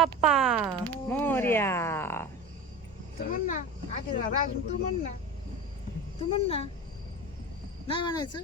बाप्पा. मोर्या. तू म्हण ना आखिर राजू तू म्हण ना. तू म्हण ना. नाही म्हणायचं?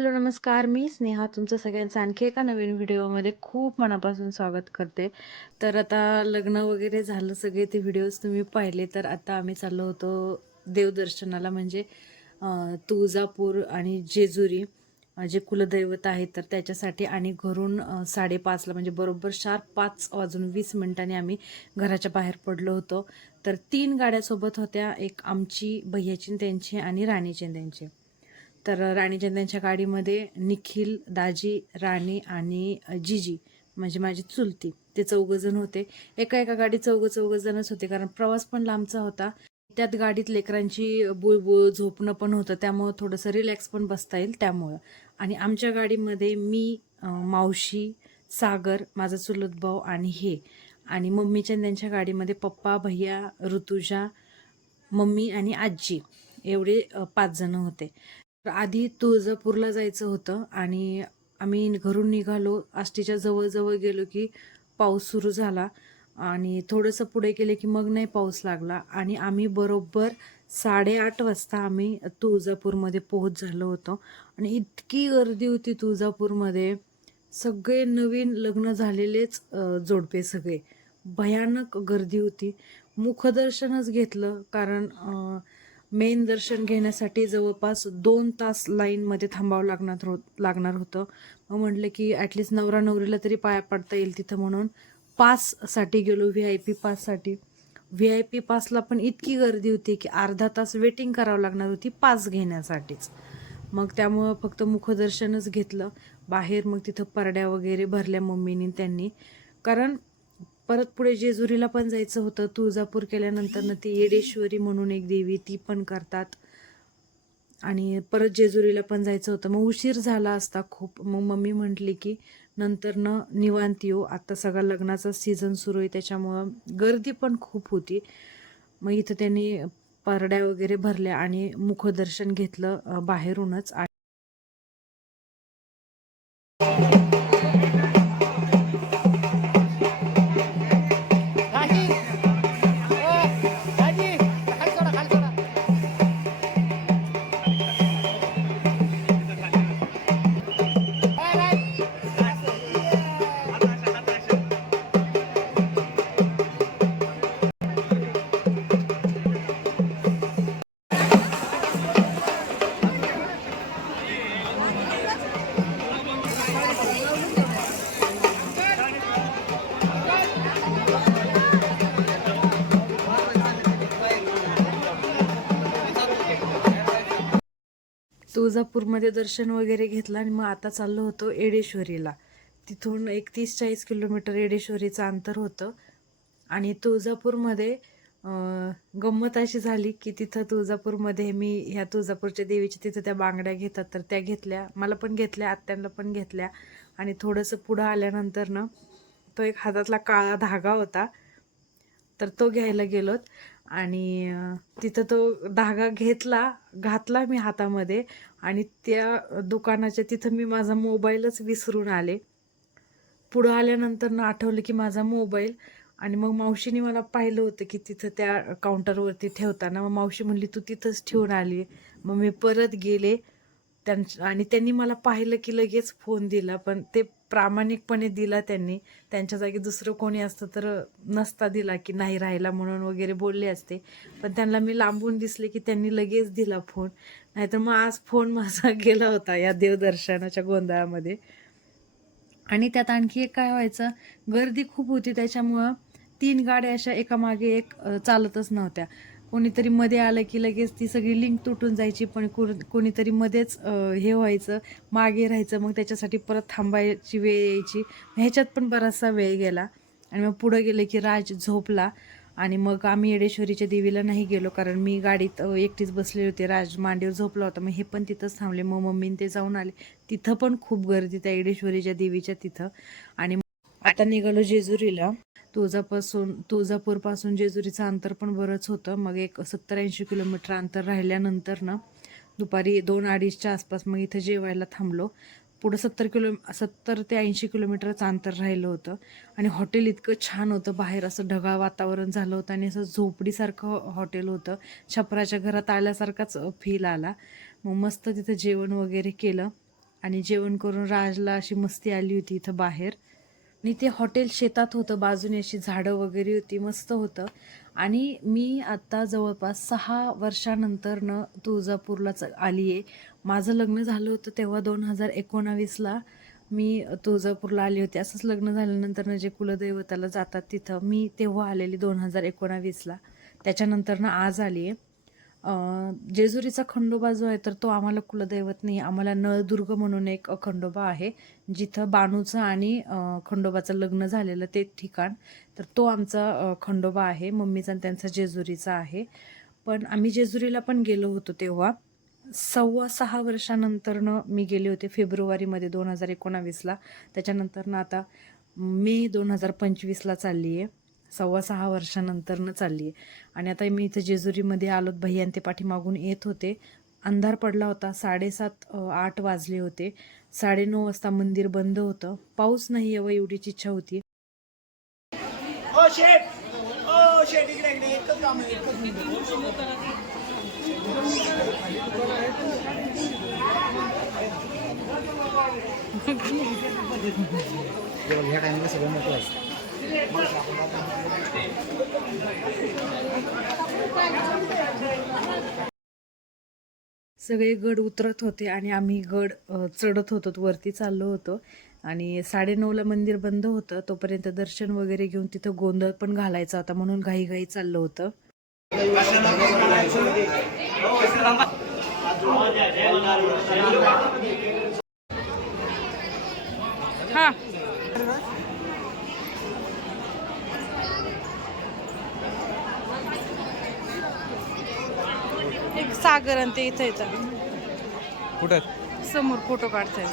हॅलो नमस्कार. मी स्नेहा तुमचं सगळ्यांचं आणखी एका नवीन व्हिडिओमध्ये खूप मनापासून स्वागत करते. तर आता लग्न वगैरे झालं सगळे ते व्हिडिओज तुम्ही पाहिले तर आता आम्ही चाललो होतो देवदर्शनाला म्हणजे तुळजापूर आणि जेजुरी. जे कुलदैवत आहे तर त्याच्यासाठी आणि घरून साडेपाचला म्हणजे बरोबर शार्प पाच वाजून वीस मिनिटांनी आम्ही घराच्या बाहेर पडलो होतो. तर तीन गाड्यासोबत होत्या एक आमची भैयाची त्यांची आणि राणीची त्यांची. तर राणीच्या गाडीमध्ये निखिल दाजी राणी आणि जिजी म्हणजे माझी चुलती. ते चौघजण होते. एका एका गाडीत चौघ चौघजणच होते कारण प्रवास पण लांबचा होता. त्यात गाडीत लेकरांची बुळबुळ झोपणं पण होतं. त्यामुळं थोडंसं रिलॅक्स पण बसता येईल त्यामुळं. आणि आमच्या गाडीमध्ये मी मावशी सागर माझा चुलत भाऊ आणि हे. आणि मम्मीच्या त्यांच्या गाडीमध्ये पप्पा भैया ऋतुजा मम्मी आणि आजी. एवढे पाच जण होते. आधी तुळजापूरला जायचं होतं आणि आम्ही घरून निघालो. आष्टीच्या जवळजवळ गेलो की पाऊस सुरू झाला आणि थोडंसं पुढे गेले की मग नाही पाऊस लागला. आणि आम्ही बरोबर साडेआठ वाजता आम्ही तुळजापूरमध्ये पोहोच झालो होतो. आणि इतकी गर्दी होती तुळजापूरमध्ये. सगळे नवीन लग्न झालेलेच जोडपे सगळे. भयानक गर्दी होती. मुखदर्शनच घेतलं कारण मेन दर्शन घेण्यासाठी जवळपास दोन तास लाईनमध्ये थांबावं लागणार हो लागणार होतं. मग म्हटलं की ॲटलिस्ट नवरा नवरीला तरी पाया पडता येईल तिथं म्हणून. पाससाठी गेलो व्ही आय पी पाससाठी व्ही आय पी पासला पण इतकी गर्दी होती की अर्धा तास वेटिंग करावं लागणार होती पास घेण्यासाठीच. मग त्यामुळं फक्त मुखदर्शनच घेतलं. बाहेर मग तिथं परड्या वगैरे भरल्या मम्मीनी त्यांनी. कारण परत पुढे जेजुरीला पण जायचं होतं. तुळजापूर केल्यानंतर ना ती येडेश्वरी म्हणून एक देवी ती पण करतात. आणि परत जेजुरीला पण जायचं होतं. मग उशीर झाला असता खूप. मग मम्मी म्हटली की नंतर न निवांत येऊ. आता सगळा लग्नाचा सीझन सुरू आहे. त्याच्यामुळं गर्दी पण खूप होती. मग इथं त्यांनी परड्या वगैरे भरल्या आणि मुखदर्शन घेतलं बाहेरूनच. तुळजापूरमध्ये दर्शन वगैरे घेतलं आणि मग आता चाललो होतो एडेश्वरीला तिथून एक तीस चाळीस किलोमीटर एडेश्वरीचं अंतर होतं. आणि तुळजापूरमध्ये गंमत अशी झाली की तिथं तुळजापूरमध्ये मी ह्या तुळजापूरच्या देवीच्या तिथं त्या बांगड्या घेतात तर त्या घेतल्या मला पण घेतल्या आत्यांना पण घेतल्या. आणि थोडंसं पुढं आल्यानंतर ना तो एक हातातला काळा धागा होता तर तो घ्यायला गेलोत. आणि तिथं तो धागा घेतला घातला मी हातामध्ये आणि त्या दुकानाच्या तिथं मी माझा मोबाईलच विसरून आले. पुढं आल्यानंतर ना आठवलं की माझा मोबाईल आणि मग मावशीने मला पाहिलं होतं की तिथं त्या काउंटरवरती ठेवताना मग मावशी म्हणली तू तिथंच ठेवून आली मग मी परत गेले. त्यां आणि त्यांनी मला पाहिलं की लगेच फोन दिला पण ते प्रामाणिकपणे दिला त्यांनी. त्यांच्या जागी दुसरं कोणी असतं तर नसता दिला की नाही राहिला म्हणून वगैरे बोलले असते. पण त्यांना मी लांबून दिसले की त्यांनी लगेच दिला फोन. नाहीतर मग आज फोन माझा गेला होता या देवदर्शनाच्या गोंधळामध्ये. आणि त्यात आणखी एक काय व्हायचं गर्दी खूप होती. त्याच्यामुळं तीन गाड्या अशा एकामागे एक चालतच नव्हत्या. कोणीतरी मध्ये आलं की लगेच ती सगळी लिंक तुटून जायची पण कुर कोणीतरी मध्येच हे व्हायचं मागे राहायचं मग त्याच्यासाठी परत थांबायची वेळ यायची. ह्याच्यात पण बराचसा वेळ गेला. आणि मग पुढं गेलं की राज झोपला आणि मग आम्ही येडेश्वरीच्या देवीला नाही गेलो कारण मी गाडीत एकटीच बसले होते. राज मांडीवर झोपला होता. मग हे पण तिथंच थांबले. मग मम्मीने ते जाऊन आले. तिथं पण खूप गर्दी त्या येडेश्वरीच्या देवीच्या तिथं. आणि आता निघालो जेजुरीला. तुळजापासून तुळजापूरपासून जेजुरीचं अंतर पण बरंच होतं. मग एक सत्तर ऐंशी किलोमीटर अंतर राहिल्यानंतर ना दुपारी दोन अडीचच्या आसपास मग इथं जेवायला थांबलो. पुढं सत्तर किलो सत्तर ते ऐंशी किलोमीटरचं अंतर राहिलं होतं. आणि हॉटेल इतकं छान होतं. बाहेर असं ढगाळ वातावरण झालं होतं आणि असं झोपडीसारखं हॉटेल होतं. छपराच्या घरात आल्यासारखाच फील आला. मग मस्त तिथं जेवण वगैरे केलं. आणि जेवण करून राजला अशी मस्ती आली होती इथं बाहेर. आणि ते हॉटेल शेतात होतं बाजूने अशी झाडं वगैरे होती मस्त होतं. आणि मी आत्ता जवळपास सहा वर्षानंतरनं तुळजापूरलाच आली आहे माझं लग्न झालं होतं तेव्हा दोन हजार एकोणावीसला मी तुळजापूरला आली होती. असंच लग्न झाल्यानंतर जे कुलदैवताला जातात तिथं मी तेव्हा आलेली दोन हजार एकोणावीसला. त्याच्यानंतरनं आज आली आहे जेजुरीचा खंडोबा जो आहे तर तो आम्हाला कुलदैवत नाही आम्हाला नळदुर्ग म्हणून एक खंडोबा आहे जिथं बाणूचं आणि खंडोबाचं लग्न झालेलं ते ठिकाण. तर तो आमचा खंडोबा आहे मम्मीचा आणि त्यांचा जेजुरीचा आहे. पण आम्ही जेजुरीला पण गेलो होतो तेव्हा. सव्वा सहा वर्षानंतरनं मी गेले होते फेब्रुवारीमध्ये दोन हजार एकोणावीसला. त्याच्यानंतरनं आता मे दोन हजार पंचवीसला चालली आहे. सव्वा सहा वर्षानंतरनं चालली आहे. आणि आता मी इथं जेजुरीमध्ये आलोत भैयान ते पाठीमागून येत होते. अंधार पडला होता साडेसात आठ वाजले होते. साडेनऊ वाजता मंदिर बंद होतं. पाऊस नाही यावं एवढीच इच्छा होती. ओ शेट ओ शेट इकडे इकडे एकच काम आहे एकच मिनिट ह्या टायमिंगला सगळं मोठं असतं सगळे गड उतरत होते आणि आम्ही गड चढत होतो वरती चाललो होतो. आणि साडेनऊला मंदिर बंद होतं तोपर्यंत दर्शन वगैरे घेऊन तिथं गोंधळ पण घालायचा होता म्हणून घाई घाई चाललं होतं. हा. सागर आणि ते इथं येतं कुठं समोर फोटो काढताय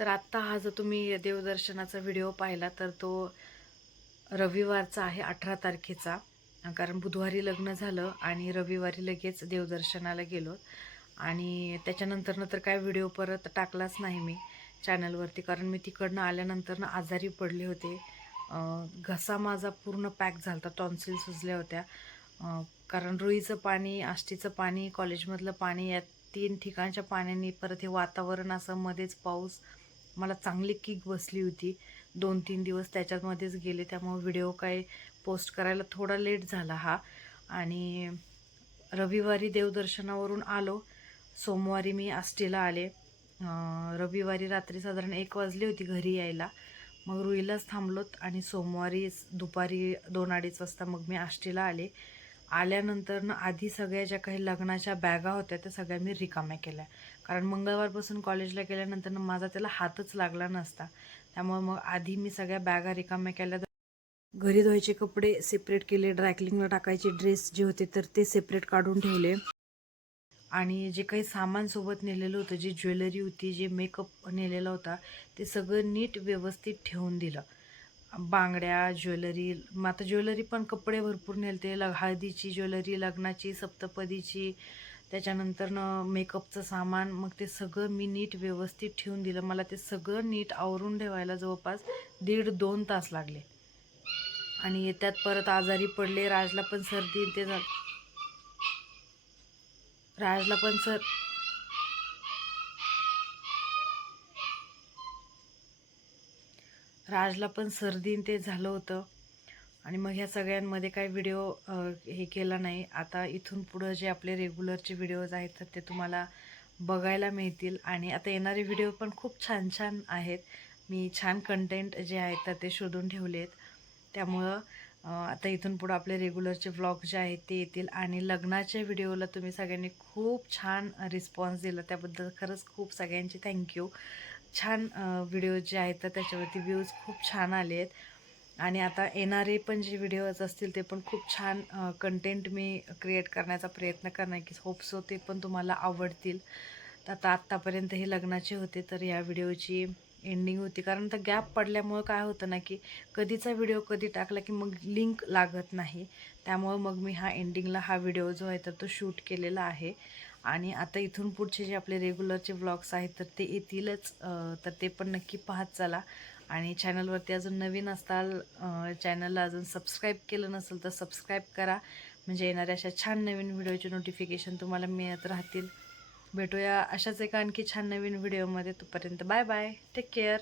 तर आत्ता हा जर तुम्ही देवदर्शनाचा व्हिडिओ पाहिला तर तो रविवारचा आहे अठरा तारखेचा. कारण बुधवारी लग्न झालं आणि रविवारी लगेच देवदर्शनाला गेलो. आणि त्याच्यानंतरनं तर काय व्हिडिओ परत टाकलाच नाही मी चॅनलवरती कारण मी तिकडनं आल्यानंतरनं आजारी पडले होते. घसा माझा पूर्ण पॅक झाला होता टॉन्सिल सुजल्या होत्या. कारण रुईचं पाणी आष्टीचं पाणी कॉलेजमधलं पाणी या तीन ठिकाणच्या पाण्याने परत हे वातावरण असं मध्येच पाऊस मला चांगली किक बसली होती. दोन तीन दिवस त्याच्यामध्येच गेले. त्यामुळे व्हिडिओ काय पोस्ट करायला थोडा लेट झाला हा. आणि रविवारी देवदर्शनावरून आलो. सोमवारी मी आष्टीला आले. रविवारी रात्री साधारण एक वाजली होती घरी यायला. मग रुईलाच थांबलोत आणि सोमवारी दुपारी दोन अडीच वाजता मग मी आष्टीला आले. आल्यानंतर ना आधी सगळ्या ज्या काही लग्नाच्या बॅगा होत्या त्या सगळ्या मी रिकाम्या केल्या. कारण मंगळवारपासून कॉलेजला गेल्यानंतर माझा त्याला हातच लागला नसता. त्यामुळे मग आधी मी सगळ्या बॅगा रिकाम्या केल्या. घरी धुवायचे कपडे सेपरेट केले ड्रायक्लिंगला टाकायचे ड्रेस जे होते तर ते सेपरेट काढून ठेवले. आणि जे काही सामान सोबत नेलेलं होतं जी ज्वेलरी होती जे मेकअप नेलेला होता ते सगळं नीट व्यवस्थित ठेवून दिलं. बांगड्या ज्वेलरी मग आता ज्वेलरी पण कपडे भरपूर नेलते. लग हळदीची ज्वेलरी लग्नाची सप्तपदीची त्याच्यानंतर मेकअपचं सामान मग ते सगळं मी नीट व्यवस्थित ठेवून दिलं. मला ते सगळं नीट आवरून ठेवायला जवळपास दीड दोन तास लागले. आणि येत्यात परत आजारी पडले. राजला पण सर्दी ते झालं. राजला पण सर राजला पण सर्दी ते झालं होतं. आणि मग ह्या सगळ्यांमध्ये काही व्हिडिओ हे केला नाही. आता इथून पुढं जे आपले रेग्युलरचे व्हिडिओज आहेत तर ते तुम्हाला बघायला मिळतील. आणि आता येणारे व्हिडिओ पण खूप छान छान आहेत. मी छान कंटेंट जे आहेत तर ते शोधून ठेवले आहेत त्यामुळं आता इथून पुढं आपले रेग्युलरचे व्लॉग जे आहेत ते येतील. आणि लग्नाच्या व्हिडिओला तुम्ही सगळ्यांनी खूप छान रिस्पॉन्स दिला. त्याबद्दल खरंच खूप सगळ्यांचे थँक्यू छान व्हिडिओ जे आहेत तर त्याच्यावरती व्ह्यूज खूप छान आले आहेत आणि आता येणारे पण जे व्हिडिओज असतील ते पण खूप छान कंटेंट मी क्रिएट करण्याचा प्रयत्न करणार की होप सो ते पण तुम्हाला आवडतील. तर आता आत्तापर्यंत हे लग्नाचे होते तर या व्हिडिओची एंडिंग होती. कारण तर गॅप पडल्यामुळं काय होतं ना की कधीचा व्हिडिओ कधी टाकला की मग लिंक लागत नाही. त्यामुळं मग मी हा एंडिंगला हा व्हिडिओ जो आहे तर तो शूट केलेला आहे. आणि आता इथून पुढचे जे आपले रेग्युलरचे व्लॉग्स आहेत तर ते येतीलच तर ते पण नक्की पाहत चला. आणि चॅनलवरती अजून नवीन असताल चॅनलला अजून सबस्क्राईब केलं नसेल तर सबस्क्राईब करा. म्हणजे येणाऱ्या अशा छान नवीन व्हिडिओचे नोटिफिकेशन तुम्हाला मिळत राहतील. भेटूया अशाच एका आणखी छान नवीन व्हिडिओमध्ये तोपर्यंत बाय बाय टेक केअर